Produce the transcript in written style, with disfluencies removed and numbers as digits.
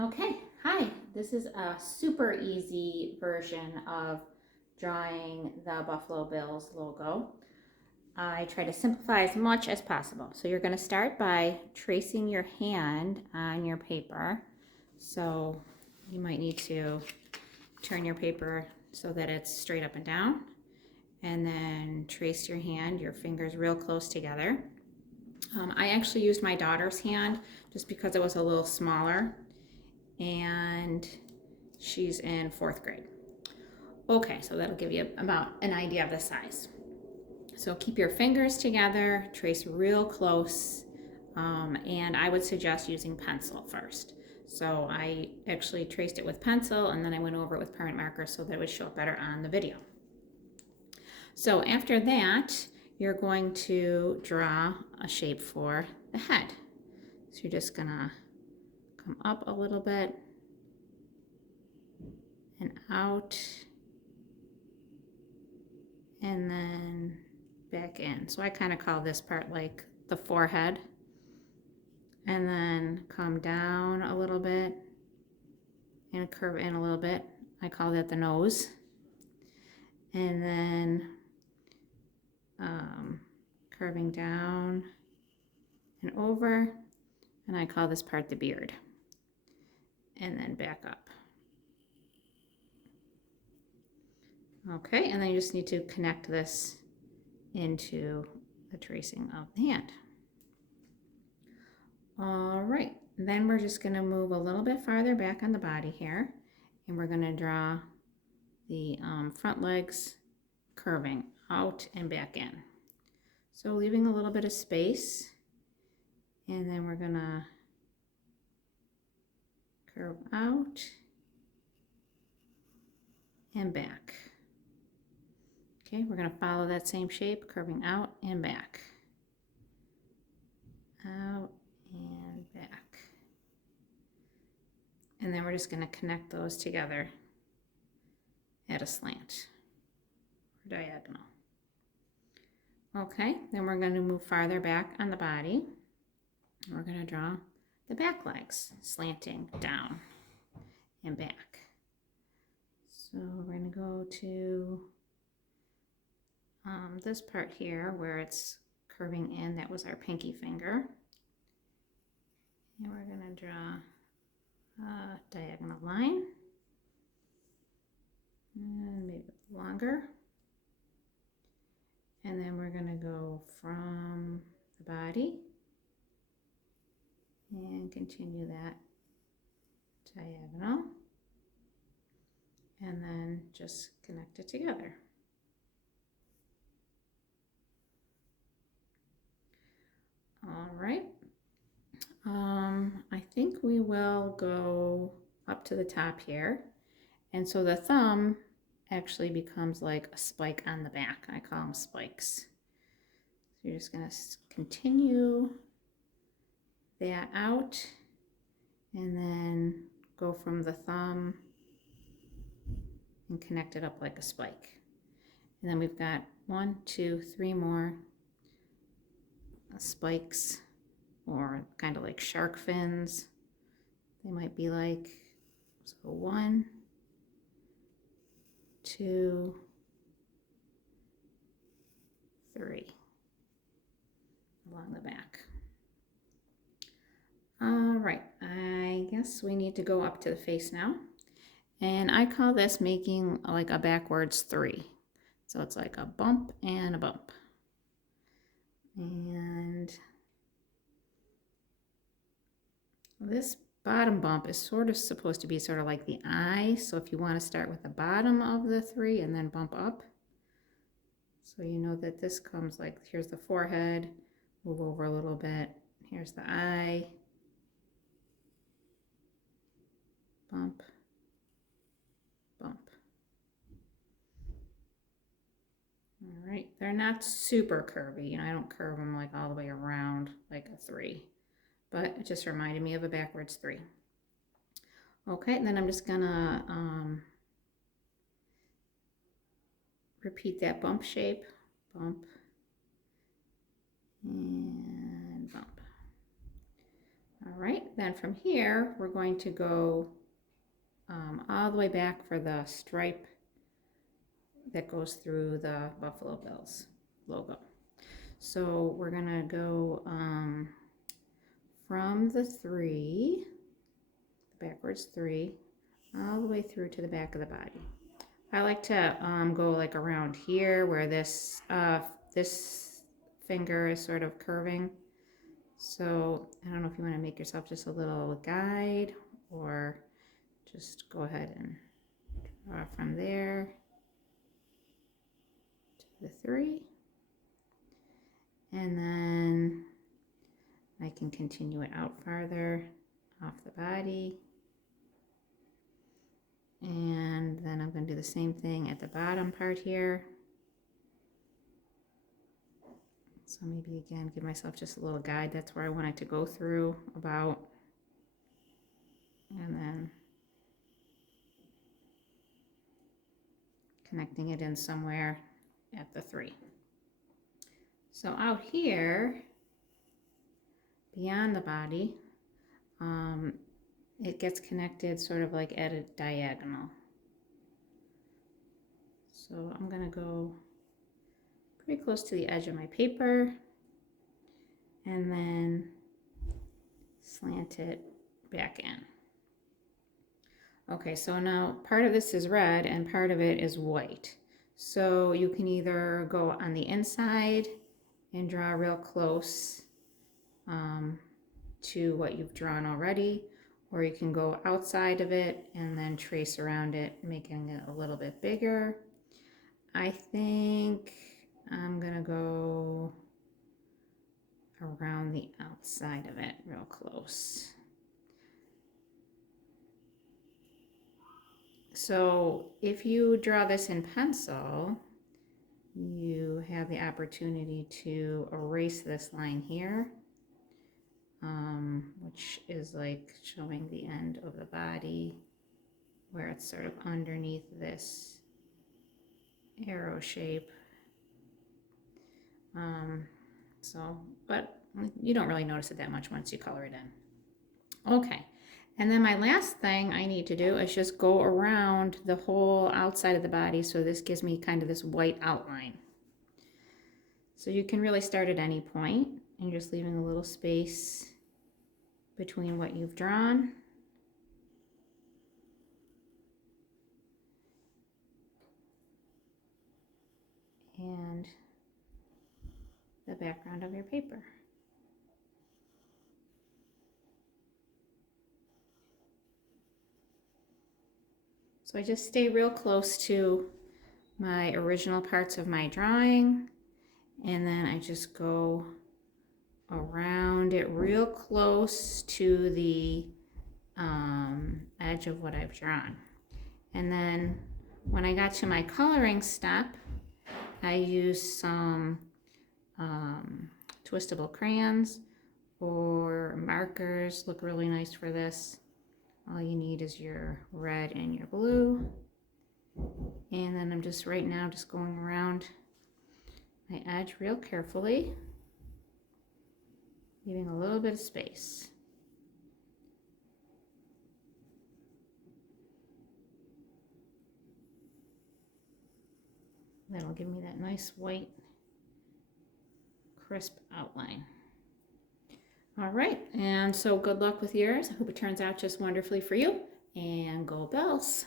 Okay, hi. This is a super easy version of drawing the Buffalo Bills logo. I try to simplify as much as possible. So you're going to start by tracing your hand on your paper. So you might need to turn your paper so that it's straight up and down. And then trace your hand, your fingers real close together. I actually used my daughter's hand just because it was a little smaller, and she's in 4th grade. Okay, so that'll give you about an idea of the size. So keep your fingers together, trace real close, and I would suggest using pencil first. So I actually traced it with pencil, and then I went over it with permanent marker so that it would show up better on the video. So after that, you're going to draw a shape for the head. So you're just gonna come up a little bit and out, and then back in. So I kind of call this part like the forehead, and then come down a little bit and curve in a little bit. I call that the nose, and then curving down and over, and I call this part the beard, and then back up. Okay, and then you just need to connect this into the tracing of the hand. All right, then we're just going to move a little bit farther back on the body here, and we're going to draw the front legs curving out and back in. So leaving a little bit of space, and then we're going to curve out and back. Okay, we're going to follow that same shape, curving out and back. Out and back. And then we're just going to connect those together at a slant or diagonal. Okay, then we're going to move farther back on the body. We're going to draw the back legs slanting down and back. So we're going to go to this part here where it's curving in. That was our pinky finger. And we're going to draw a diagonal line, and maybe longer. And then we're going to go from the body and continue that diagonal, and then just connect it together. All right. I think we will go up to the top here. And so the thumb actually becomes like a spike on the back. I call them spikes. So you're just going to continue that out, and then go from the thumb and connect it up like a spike. And then we've got 1, 2, 3 more spikes, or kind of like shark fins. They might be like, so 1, 2, 3 along the back. All right, I guess we need to go up to the face now. And I call this making like a backwards 3. So it's like a bump and a bump. And this bottom bump is sort of supposed to be sort of like the eye. So if you want to start with the bottom of the 3 and then bump up. So you know that this comes like, here's the forehead, move over a little bit. Here's the eye, bump, bump. All right, they're not super curvy. You know, I don't curve them like all the way around like a 3, but it just reminded me of a backwards 3. Okay, and then I'm just gonna repeat that bump shape, bump and bump. All All right, then from here, we're going to go all the way back for the stripe that goes through the Buffalo Bills logo. So we're gonna go from the 3, backwards 3, all the way through to the back of the body. I like to go like around here where this this finger is sort of curving. So I don't know if you want to make yourself just a little guide or just go ahead and draw from there to the 3. And then I can continue it out farther off the body. And then I'm going to do the same thing at the bottom part here. So maybe again, give myself just a little guide. That's where I want it to go through about. And then connecting it in somewhere at the 3. So out here, beyond the body, it gets connected sort of like at a diagonal. So I'm going to go pretty close to the edge of my paper and then slant it back in. Okay, so now part of this is red and part of it is white. So you can either go on the inside and draw real close to what you've drawn already, or you can go outside of it and then trace around it, making it a little bit bigger. I think I'm gonna go around the outside of it real close. So if you draw this in pencil, you have the opportunity to erase this line here, which is like showing the end of the body where it's sort of underneath this arrow shape. But you don't really notice it that much once you color it in. Okay, and then my last thing I need to do is just go around the whole outside of the body, so this gives me kind of this white outline. So you can really start at any point and just leaving a little space between what you've drawn. And the background of your paper. So I just stay real close to my original parts of my drawing, and then I just go around it real close to the edge of what I've drawn. And then when I got to my coloring step, I used some twistable crayons or markers. Look really nice for this. All you need is your red and your blue. And then I'm just right now just going around my edge real carefully, leaving a little bit of space. That'll give me that nice white crisp outline. All right, and so good luck with yours. I hope it turns out just wonderfully for you, and go Bells.